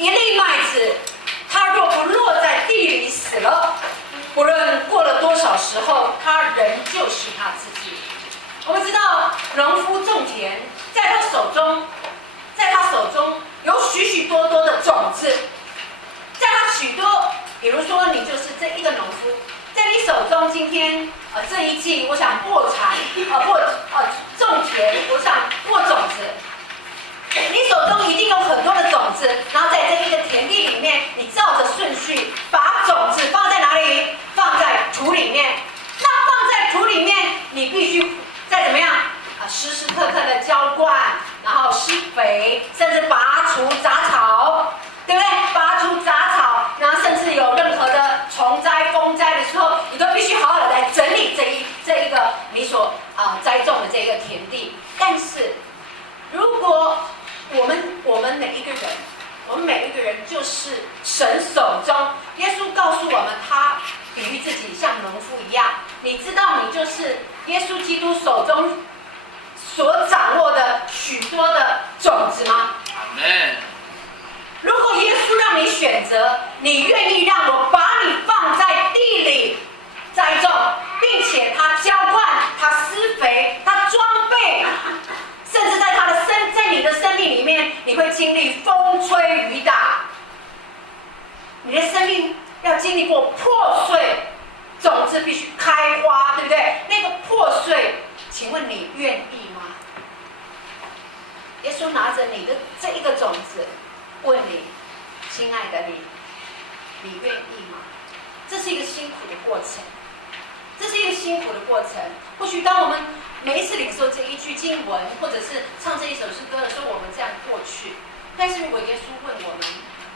一粒麦子，它若不落在地里死了，不论过了多少时候，它仍旧是他自己。我们知道，农夫种田，在他手中有许许多多的种子，在他许多，比如说你就是这一个农夫，在你手中今天这一季，我想播产种田，我想播种子，你手中一定有很多的种子，然后在这一个田地里面，你照着顺序把种子放在哪里？放在土里面。那放在土里面，你必须再怎么样时时刻刻的浇灌，然后施肥，甚至拔除杂草，对不对？拔除杂草，然后甚至有任何的虫灾、风灾的时候，你都必须好好的来整理这一个你所栽种的这一个田地。但是，如果我们每一个人就是神手中，耶稣告诉我们，他比喻自己像农夫一样。你知道，你就是耶稣基督手中所掌握的许多的种子吗？阿门。如果耶稣让你选择，你愿意让我把你放在地里栽种，并且他浇灌、他施肥、他装备，甚至在你的生命里面，你会经历风吹雨打，你的生命要经历过破碎，种子必须开花，对不对？那个破碎，请问你愿意吗？耶稣拿着你的这一个种子，问你，亲爱的你愿意吗？这是一个辛苦的过程，或许当我们每一次领受这一句经文，或者是唱这一首诗歌的时候，我们这样过去。但是如果耶稣问我们，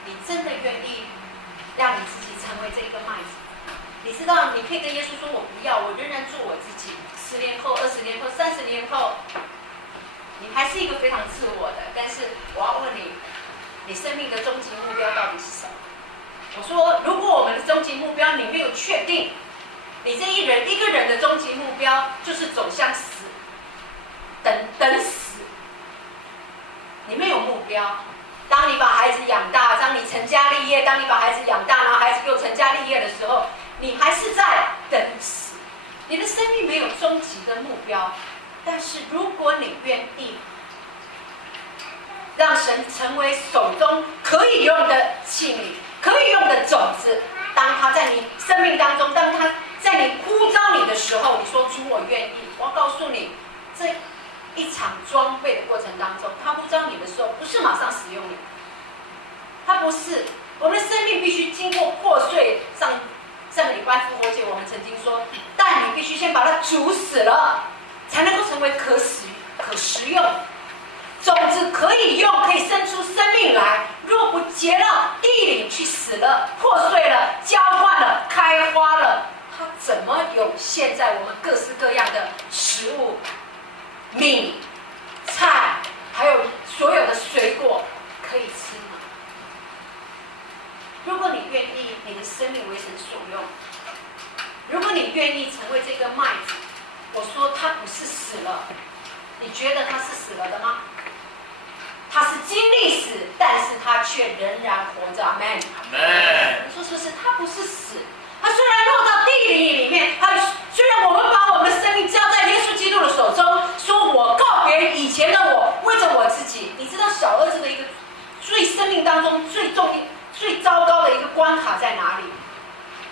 你真的愿意让你自己成为这个麦子？你知道，你可以跟耶稣说，我不要，我仍然做我自己。10年后、20年后、30年后，你还是一个非常自我的。但是我要问你，你生命的终极目标到底是什么？我说，如果我们的终极目标你没有确定，你这一个人的终极目标就是走向死，等死。你没有目标。当你把孩子养大，当你成家立业，当你把孩子养大，然后孩子又成家立业的时候，你还是在等死。你的生命没有终极的目标。但是如果你愿意让神成为手中可以用的器皿，可以用的种子，当他在你生命当中，当他在你呼召你的时候，你说主我愿意。我要告诉你，这一场装备的过程当中，他呼召你的时候，不是马上使用你，他不是。我们的生命必须经过破碎。上个礼拜复活节我们曾经说，但你必须先把它煮死了，才能够成为可食用。种子可以用，可以生出生命来。若不结到地里去死了、破碎了、浇灌了、开花了，它怎么有现在我们各式各样的食物、米、菜，还有所有的水果可以吃呢？如果你愿意你的生命为神所用，如果你愿意成为这个麦子，我说它不是死了，你觉得它是死了的吗？他是经历死，但是他却仍然活着。阿门。你说是不是？他不是死，他虽然落到地里面，虽然我们把我们的生命交在耶稣基督的手中，说我告别以前的我，为着我自己。你知道小儿子的一个生命当中最糟糕的一个关卡在哪里？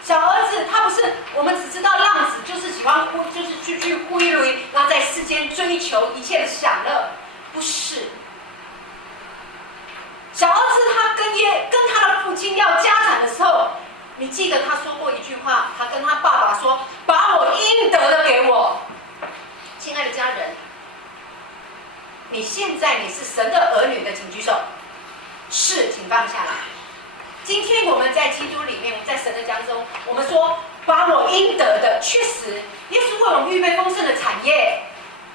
小儿子他不是我们只知道浪子就是喜欢就是去挥泪，然后在世间追求一切的享乐，不是。小儿子他跟他的父亲要家产的时候，你记得他说过一句话，他跟他爸爸说：“把我应得的给我。”亲爱的家人，你现在你是神的儿女的，请举手。是，请放下来。今天我们在基督里面，我们在神的家中，我们说把我应得的，确实，耶稣为我们预备丰盛的产业，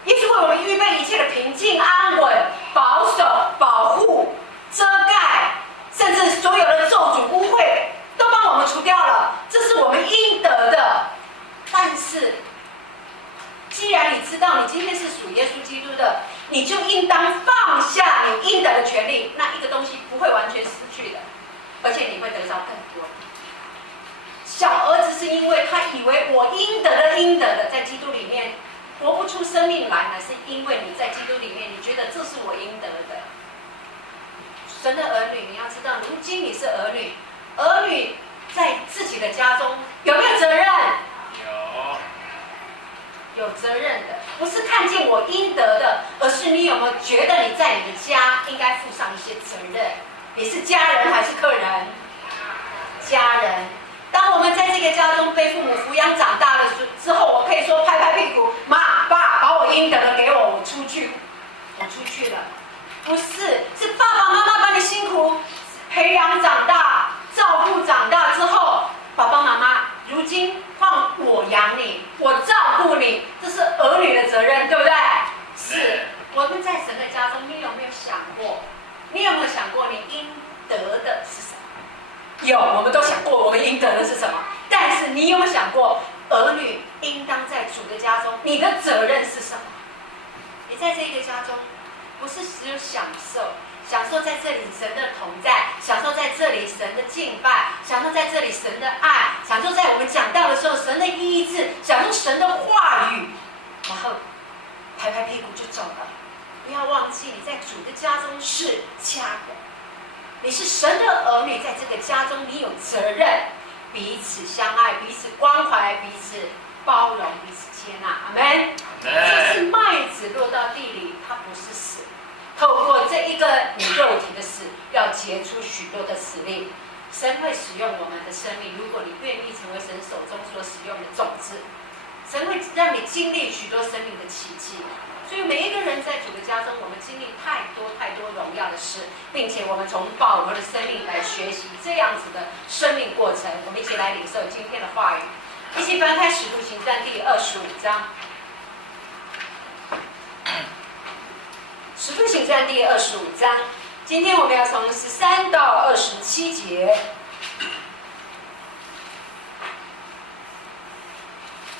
耶稣为我们预备一切的平静、安稳、保守、保护。遮盖，甚至所有的咒诅、污秽都帮我们除掉了，这是我们应得的。但是，既然你知道你今天是属耶稣基督的，你就应当放下你应得的权利。那一个东西不会完全失去的，而且你会得到更多。小儿子是因为他以为我应得的，在基督里面活不出生命来，乃是因为你在基督里面，你觉得这是我应得的。神的儿女，你要知道，如今你是儿女，儿女在自己的家中有没有责任？有责任的，不是看见我应得的，而是你有没有觉得你在你的家应该负上一些责任？你是家人还是客人？家人。当我们在这个家中被父母抚养长大了之后，我可以说拍拍屁股，妈爸把我应得的给我，我出去了。不是，是爸爸妈妈把你辛苦培养长大、照顾长大之后，爸爸妈妈如今换我养你，我照顾你，这是儿女的责任，对不对？是。我们在神的家中，你有没有想过？你有没有想过你应得的是什么？有，我们都想过我们应得的是什么。但是你有没有想过，儿女应当在主的家中，你的责任是什么？你在这个家中，不是只有享受在这里神的同在，享受在这里神的敬拜，享受在这里神的爱，享受在我们讲道的时候神的医治，享受神的话语，然后拍拍屁股就走了。不要忘记你在主的家中是家人，你是神的儿女，在这个家中你有责任彼此相爱，彼此关怀，彼此包容，彼此接纳。阿们。这是麦子落到地里，它不是死，透过这一个你肉体的死，要结出许多的死力。神会使用我们的生命，如果你愿意成为神手中所使用的种子，神会让你经历许多生命的奇迹。所以每一个人在主的家中，我们经历太多荣耀的事，并且我们从保罗的生命来学习这样子的生命过程。我们一起来领受今天的话语，一起翻开《使徒行传》第25章，《使徒行传》第25章，今天我们要从13到27节。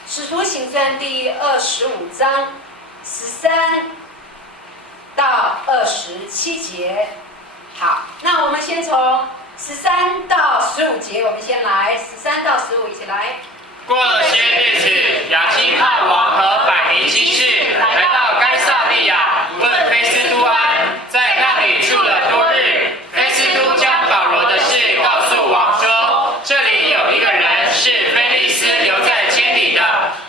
《使徒行传》第25章13到27节。好，那我们先从13到15节，我们先来13到15，一起来。过了些日子，亚基帕王和百尼基士来到该撒利亚，问菲斯都安，在那里住了多日。菲斯都将保罗的事告诉王说，这里有一个人是菲利斯留在监里的。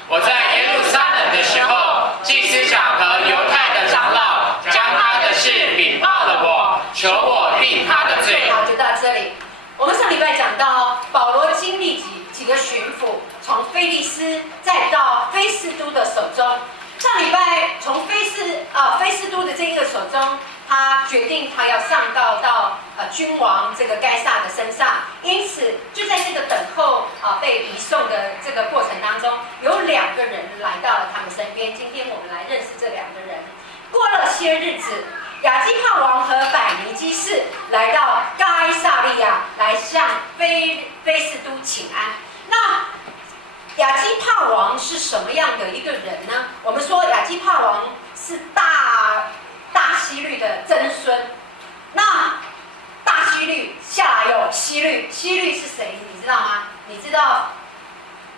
我在耶路撒冷的时候，祭司长和犹太的长老将他的事禀报了我，求我定他的罪。好，就到这里。我们上礼拜讲到，保罗经历几个巡抚，从菲利斯再到菲斯都的手中。上礼拜从菲斯都的这一个手中，他决定他要上告到君王这个该撒的身上。因此就在这个等候被移送的这个过程当中，有2个人来到了他们身边。今天我们来认识这2个人。过了些日子，亚基帕王和百尼基士来到该撒利亚，来向菲斯都请安。那亚基帕王是什么样的一个人呢？我们说亚基帕王是大希律的曾孙。那大希律下来有希律，希律是谁？你知道吗？你知道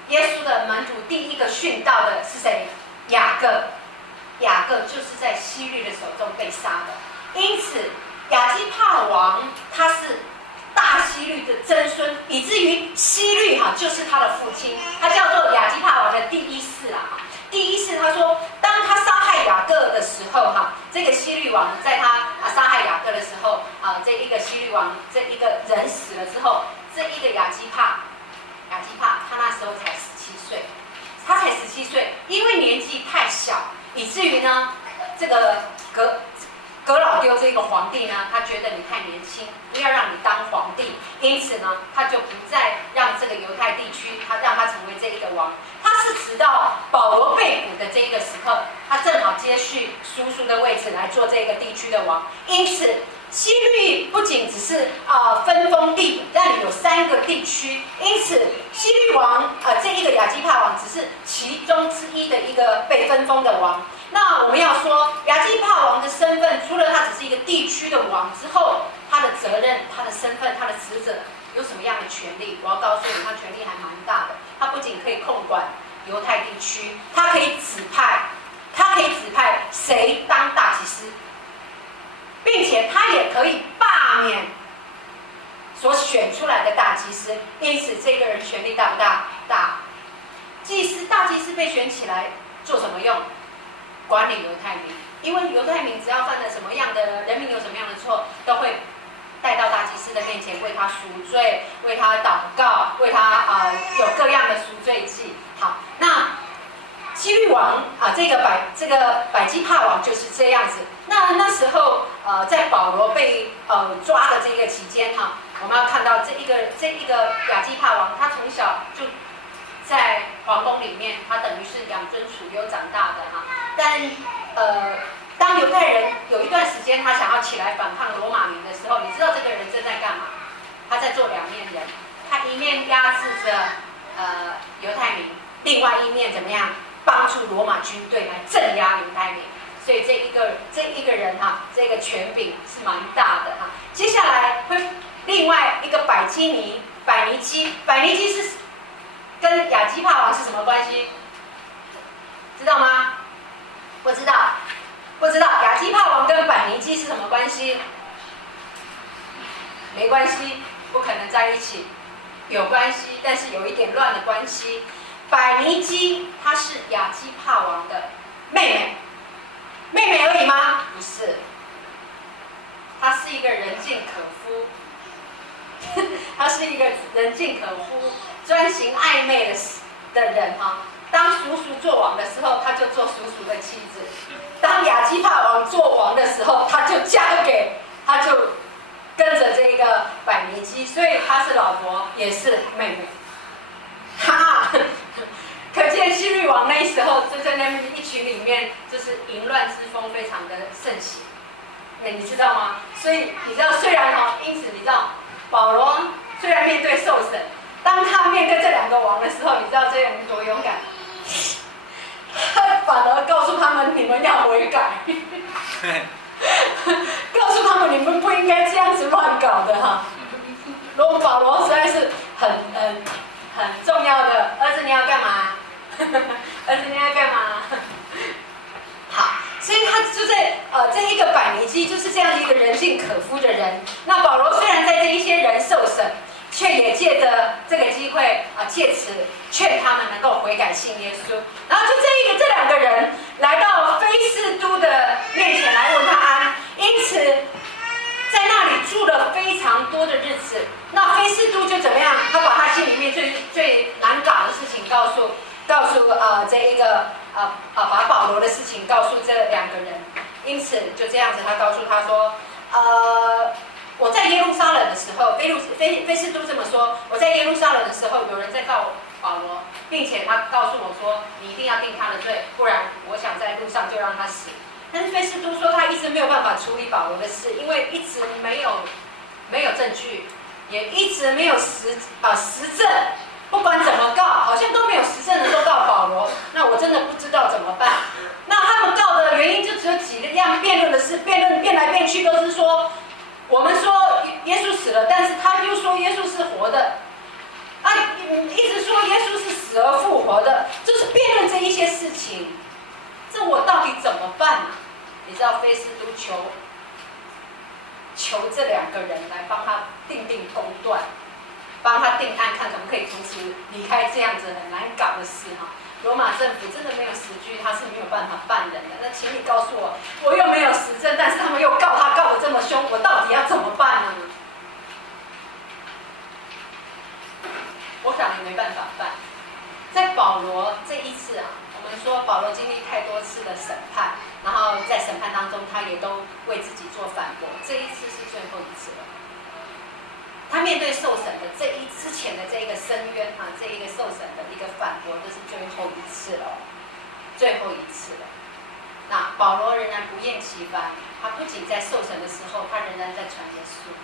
耶稣的门徒第一个殉道的是谁？雅各。雅各就是在希律的手中被杀的。因此亚基帕王他是大希律的曾孙，以至于希律就是他的父亲，他叫做亚基帕王的第一世啊。第一世他说，当他杀害雅各的时候这个希律王在他杀害雅各的时候这一个希律王这一个人死了之后，这一个亚基帕他那时候才17岁，他才17岁，因为年纪太小，以至于呢这个格老丢这个皇帝呢，他觉得你太年轻，不要让你当皇帝，因此呢，他就不再让这个犹太地区，让他成为这一个王。他是直到保罗被捕的这一个时刻，他正好接续叔的位置来做这个地区的王。因此，希律不仅只是分封地，那里有3个地区，因此希律王这一个亚基帕王只是其中之一的一个被分封的王。那我们要说，亚基帕王的身份，除了他只是一个地区的王之后，他他的责任、他的身份、他的职责有什么样的权利？我要告诉你，他权力还蛮大的。他不仅可以控管犹太地区，他可以指派谁当大祭司，并且他也可以罢免所选出来的大祭司。因此，这个人权力大不大？大。大祭司被选起来做什么用？管理犹太民。因为犹太民只要犯了什么样的人民有什么样的错，都会带到大祭司的面前为他赎罪，为他祷告，为他有各样的赎罪祭。好，那希律王这个百基帕王就是这样子。那时候在保罗被抓的这个期间我们要看到这一个亚基帕王，他从小就在皇宫里面，他等于是养尊处优长大的但当犹太人有一段时间他想要起来反抗罗马民的时候，你知道这个人正在干嘛？他在做两面人，他一面压制着犹太民，另外一面怎么样帮助罗马军队来镇压犹太民。所以这一个人这个权柄是蛮大的接下来会另外一个百尼基是跟亚基帕王是什么关系？知道吗？不知道。亚基帕王跟百尼基是什么关系？没关系，不可能在一起。有关系，但是有一点乱的关系。百尼基她是亚基帕王的妹妹而已吗？不是，她是一个人尽可夫，她是一个人尽可夫、专行暧昧的人当叔叔做王的时候，他就做叔叔的妻子；当亚基帕王做王的时候，他就跟着这个百尼基，所以他是老婆，也是妹妹。可见希律王那时候就在那一群里面，就是淫乱之风非常的盛行。你知道吗？所以你知道，虽然因此你知道，保罗虽然面对受审，当他面对这两个王的时候，你知道这人多勇敢？他反而告诉他们：你们要悔改，告诉他们你们不应该这样子乱搞的保罗实在是很重要的。儿子你要干嘛？儿子你要干嘛？好，所以他就在这一个百尼基就是这样一个人尽可夫的人。那保罗虽然在这一些人受审，却也借着这个机会借此劝他们能够悔改信耶稣。然后就这两个人来到菲斯都的面前来问他安，因此在那里住了非常多的日子。那菲斯都就怎么样？他把他心里面最难搞的事情告诉把保罗的事情告诉这两个人。因此就这样子，他告诉他说，我在耶路撒冷的时候，菲斯都这么说，我在耶路撒冷的时候，有人在告保罗，并且他告诉我说，你一定要定他的罪，不然我想在路上就让他死。但是菲斯都说他一直没有办法处理保罗的事，因为一直没有证据，也一直没有实证，不管怎么告，好像都没有实证能够告保罗。那我真的不知道怎么办。那他们告的原因就只有几样辩论的事，辩来辩去都是说，我们说耶稣死了，但是他又说耶稣是活的，一直说耶稣是死而复活的，就是辩论这一些事情。这我到底怎么办你知道菲斯都求这两个人来帮他定公断，帮他定案，看可不可以从此离开这样子很难搞的事罗马政府真的没有实据，他是没有办法办人的。那请你告诉我，我又没有实证，但是他们又告得这么凶，我到底要怎么办呢？我想也没办法办。在保罗这一次我们说保罗经历太多次的审判，然后在审判当中，他也都为自己做反驳。这一次是最后一次了。他面对受审的之前的这一个申冤这一个受审的一个反驳，这是最后一次了，最后一次了。那保罗仍然不厌其烦，他不仅在受审的时候，他仍然在传耶稣，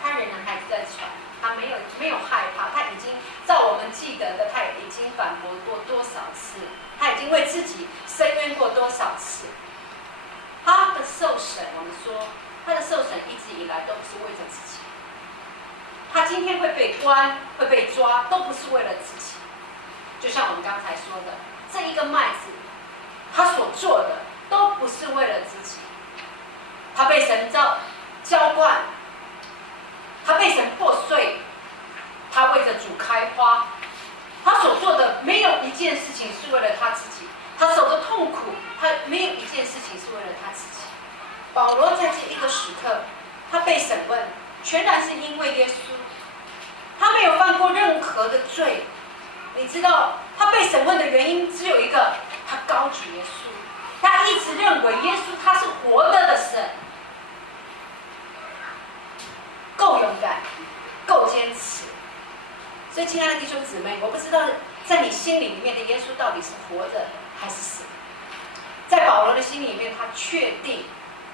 他仍然还在传，他没有害怕，他已经照我们记得的，他已经反驳过多少次，他已经为自己申冤过多少次。他的受审，我们说他的受审一直以来都不是为着自己。他今天会被关，会被抓，都不是为了自己。就像我们刚才说的，这一个麦子，他所做的都不是为了自己。他被神浇灌，他被神破碎，他为着主开花。他所做的没有一件事情是为了他自己，他受的痛苦，他没有一件事情是为了他自己。保罗在这一个时刻，他被审问，全然是因为耶稣，他没有犯过任何的罪。你知道，他被审问的原因只有一个，他高举耶稣，他一直认为耶稣他是活着的神，够勇敢，够坚持。所以，亲爱的弟兄姊妹，我不知道在你心里面的耶稣到底是活着还是死。在保罗的心里面，他确定，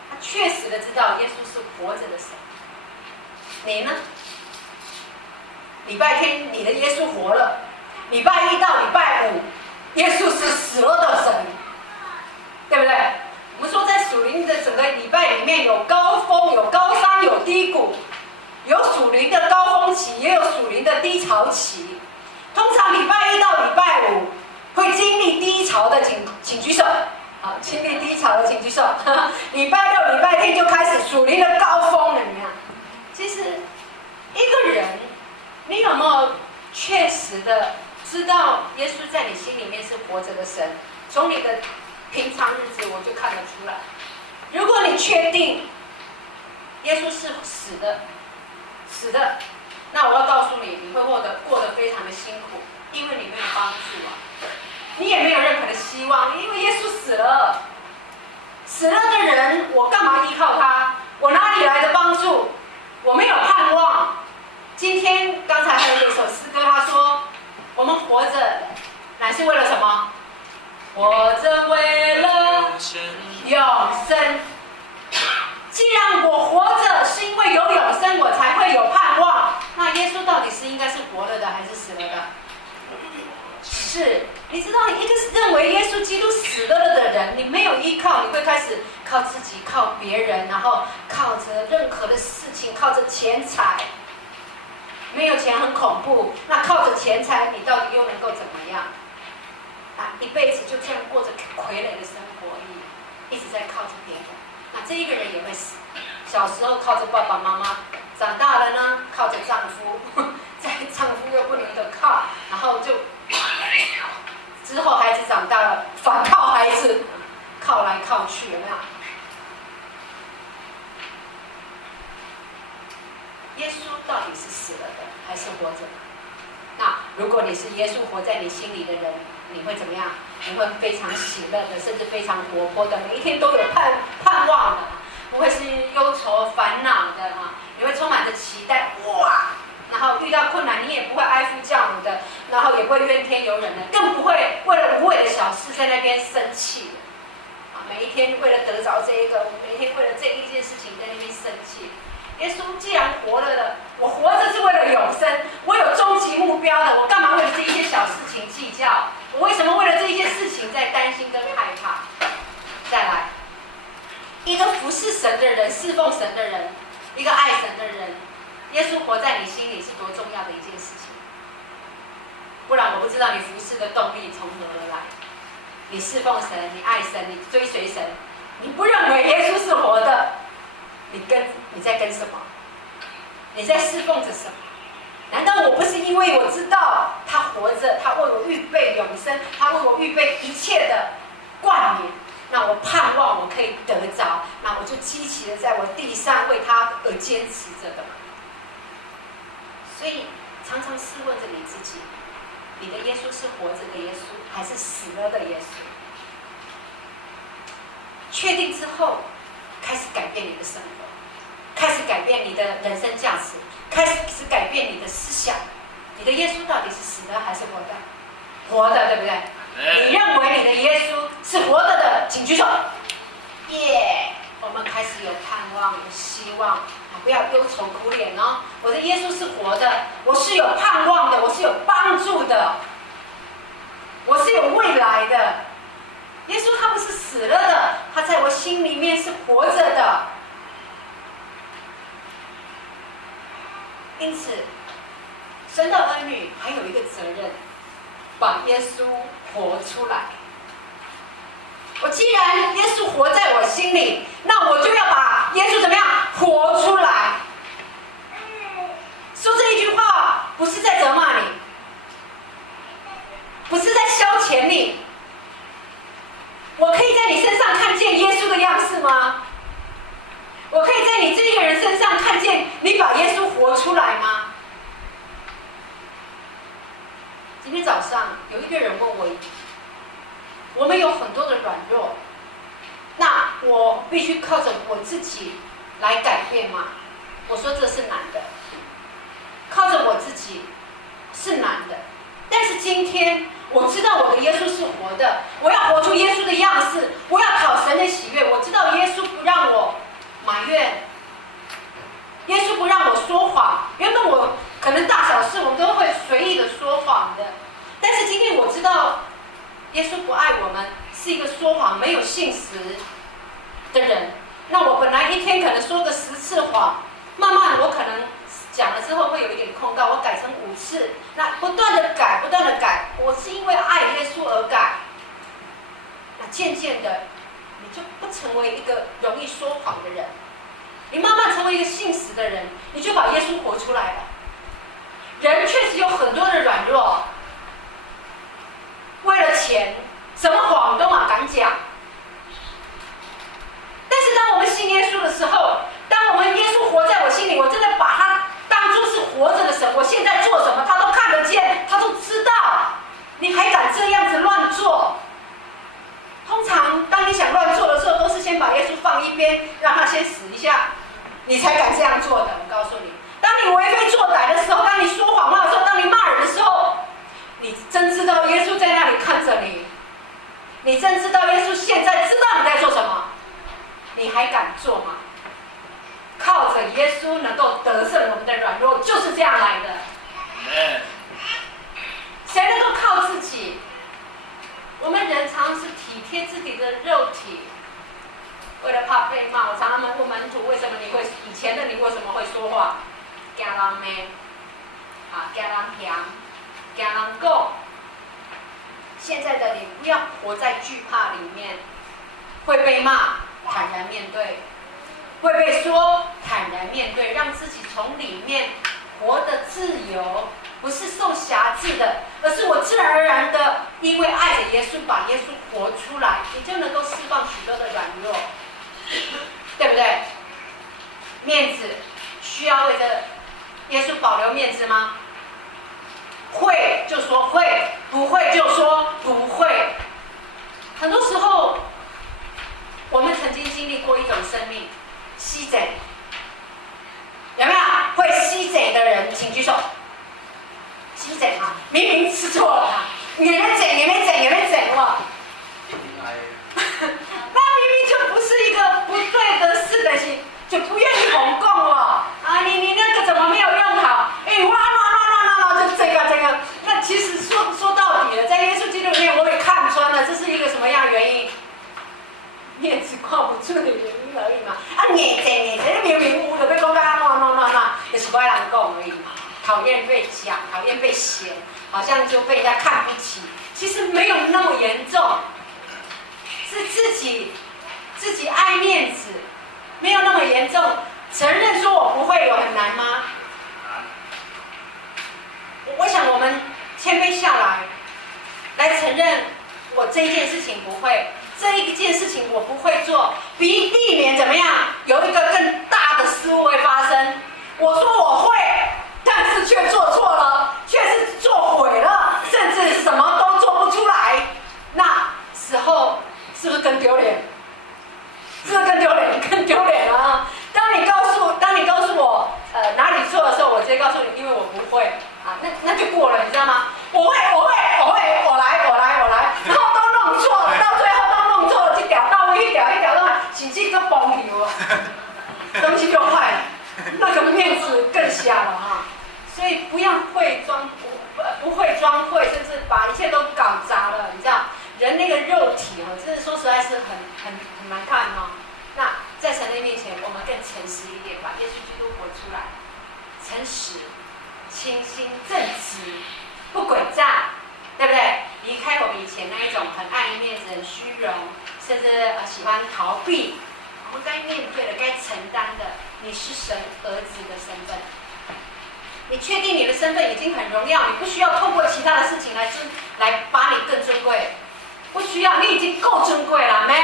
他确实的知道耶稣是活着的神。你呢？礼拜天你的耶稣活了，礼拜一到礼拜五，耶稣是死了的神，对不对？我们说在属灵的整个礼拜里面，有高峰，有高山，有低谷。有属灵的高峰期，也有属灵的低潮期。通常礼拜一到礼拜五会经历低潮的，请举手。好，经历低潮的请举手。礼拜六、礼拜天就开始属灵的高峰了，怎么样？其实一个人，你有没有确实的知道耶稣在你心里面是活着的神？从你的平常日子我就看得出来。如果你确定耶稣是死的，那我要告诉你，你会过得非常的辛苦，因为你没有帮助啊，你也没有任何的希望，因为耶稣死了。死了的人，我干嘛依靠他？我哪里来的帮助？我没有盼望。今天刚才还有一首诗歌，他说：“我们活着，乃是为了什么？活着为了永生。”既然我活着是因为有永生，我才会有盼望。那耶稣到底是应该是活了的还是死了的？是，你知道，一个认为耶稣基督死了的人，你没有依靠，你会开始靠自己、靠别人，然后靠着任何的事情，靠着钱财。没有钱很恐怖，那靠着钱财，你到底又能够怎么样？一辈子就这样过着傀儡的生活，一直在靠着别人。那这一个人也会死。小时候靠着爸爸妈妈，长大了呢靠着丈夫，丈夫又不能够靠，然后就之后孩子长大了，反靠孩子，靠来靠去，有没有？耶稣到底是死了的还是活着的？那如果你是耶稣活在你心里的人，你会怎么样？你会非常喜乐的，甚至非常活泼的，每一天都有盼望的，不会是忧愁烦恼的啊！你会充满着期待，哇！然后遇到困难，你也不会哀父叫母的，然后也不会怨天尤人的，更不会为了无谓的小事在那边生气的。啊，每一天为了得着这一个，每一天为了这一件事情在那边生气。耶稣既然活了的，我活着是为了永生，我有终极目标的，我干嘛为了这一些小事情计较？我为什么为了这一些事情在担心跟害怕？再来，一个服侍神的人，侍奉神的人，一个爱神的人，耶稣活在你心里是多重要的一件事情。不然我不知道你服侍的动力从何而来。你侍奉神，你爱神，你追随神，你不认为耶稣是活的，你在跟什么？你在侍奉着什么？难道我不是因为我知道他活着，他为我预备永生，他为我预备一切的冠冕，那我盼望我可以得着，那我就积极的在我地上为他而坚持着的。所以常常试问着你自己，你的耶稣是活着的耶稣，还是死了的耶稣？确定之后，开始改变你的生活，开始改变你的人生价值，开始改变你的思想。你的耶稣到底是死的还是活的？活的，对不对？你认为你的耶稣是活着的，请举手。耶！我们开始有盼望，有希望，不要忧愁苦脸哦。我的耶稣是活的，我是有盼望的，我是有帮助的，我是有未来的。耶稣他不是死了的，他在我心里面是活着的。因此，神的儿女还有一个责任，把耶稣活出来。我既然耶稣活在我心里，那我就要把耶稣怎么样活出来。说这一句话不是在责骂你，不是在消遣你。我可以在你身上看见耶稣的样式吗？我可以在你这个人身上看见你把耶稣活出来吗？今天早上有一个人问我们有很多的软弱，那我必须靠着我自己来改变吗？我说这是难的，靠着我自己是难的。但是今天我知道我的耶稣是活的，我要活出耶稣的样式，我要讨神的喜悦。我知道耶稣不让我埋怨，耶稣不让我说谎。原本我可能大小事我们都会随意的说谎的，但是今天我知道耶稣不爱我们，是一个说谎没有信实的人。那我本来一天可能说个10次谎，慢慢我可能讲了之后会有一点控告，我改成5次，那不断的改，不断的改，我是因为爱耶稣而改。那渐渐的，你就不成为一个容易说谎的人，你慢慢成为一个信实的人，你就把耶稣活出来了。人确实有很多的软弱，为了钱，什么谎都敢讲。但是当我们信耶稣的时候，当我们耶稣活在我心里，我真的把他当作是活着的神，我现在做什么他都看得见，他都知道。你还敢这样子乱做？通常当你想乱做的时候，都是先把耶稣放一边，让他先死一下，你才敢这样做的。我告诉你，当你为非作歹的时候，当你说谎话的时候，当你骂人的时候，你真知道耶稣在那里看着你，你真知道耶稣现在知道你在做什么，你还敢做吗？靠着耶稣能够得胜我们的软弱，就是这样来的。谁能够靠自己？我们人常常是体贴自己的肉体，为了怕被骂，我常常问门徒，为什么以前的你为什么会说话？惊人骂，惊人嫌，惊人讲。现在的你不要活在惧怕里面，会被骂，坦然面对。会被说，坦然面对，让自己从里面活得自由，不是受辖制的，而是我自然而然的，因为爱着耶稣，把耶稣活出来，你就能够释放许多的软弱，对不对？面子需要为着耶稣保留面子吗？会就说会，不会就说不会。很多时候，我们曾经经历过一种生命。吸贼，有没有会吸贼的人？请举手。吸贼啊，明明吃错了，你们整哇！那明明就不是一个不对的事的事，就不愿意哄供哦。啊，你那个怎么没有用好？哇，就这个。那其实说到底了，在耶稣基督里面，我也看穿了，这是一个什么样的原因？面子挂不住的原因而已嘛。硬这明明有就要讲到就是不爱人讲而已嘛。讨厌被讲，讨厌被嫌，好像就被人家看不起。其实没有那么严重，是自己爱面子，没有那么严重。承认说我不会有很难吗？我想我们谦卑下来承认我这一件事情不会。这一件事情我不会做，避免怎么样有一个更大的失误会发生。我说我会，但是却做错了，却是做毁了，甚至什么都做不出来。那时候是不是更丢脸？是不是更丢脸？更丢脸啊！当你告诉我哪里错的时候，我直接告诉你，因为我不会啊，那就过了，你知道吗？我会，我来，然后都弄错了，到最后。一条都甚至都崩掉啊，东西就坏了，那个面子更瞎了哈。所以不要不会装会，甚至把一切都搞砸了。你知道，人那个肉体哦，真的说实在是很难看哦。那在神的面前，我们更诚实一点，把耶稣基督活出来，诚实、清新、正直，不诡诈，对不对？离开我们以前那一种很爱面子、很虚荣，甚至喜欢逃避。我们该面对的、该承担的，你是神儿子的身份。你确定你的身份已经很荣耀，你不需要透过其他的事情来把你更尊贵，不需要，你已经够尊贵了，妹。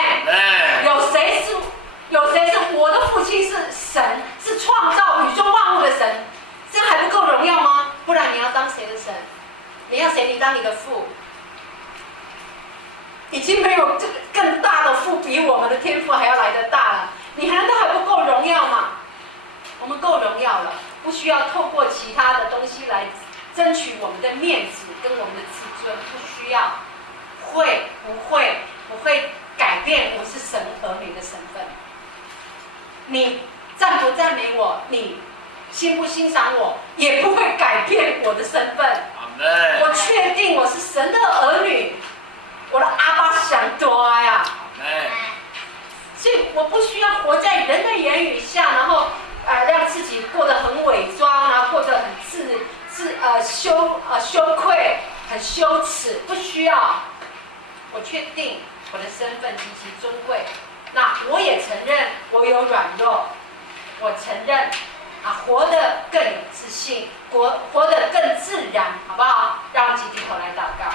有谁是我的父亲是神，是创造宇宙万物的神，这样还不够荣耀吗？不然你要当谁的神？你要谁当你的父？已经没有这个更大的父比我们的天父还要来得大了，你难道还不够荣耀吗？我们够荣耀了，不需要透过其他的东西来争取我们的面子跟我们的自尊，不需要。不会改变我是神儿女的身份。你赞不赞美我，你欣不欣赏我，也不会改变我的身份。我确定我是神的儿女，我的阿爸想多呀。所以我不需要活在人的言语下，然后让自己过得很伪装，然后过得很羞愧、很羞耻，不需要。我确定我的身份极其尊贵，那我也承认我有软弱，我承认活得更有自信，活得更自然，好不好？让我们起低头来祷告。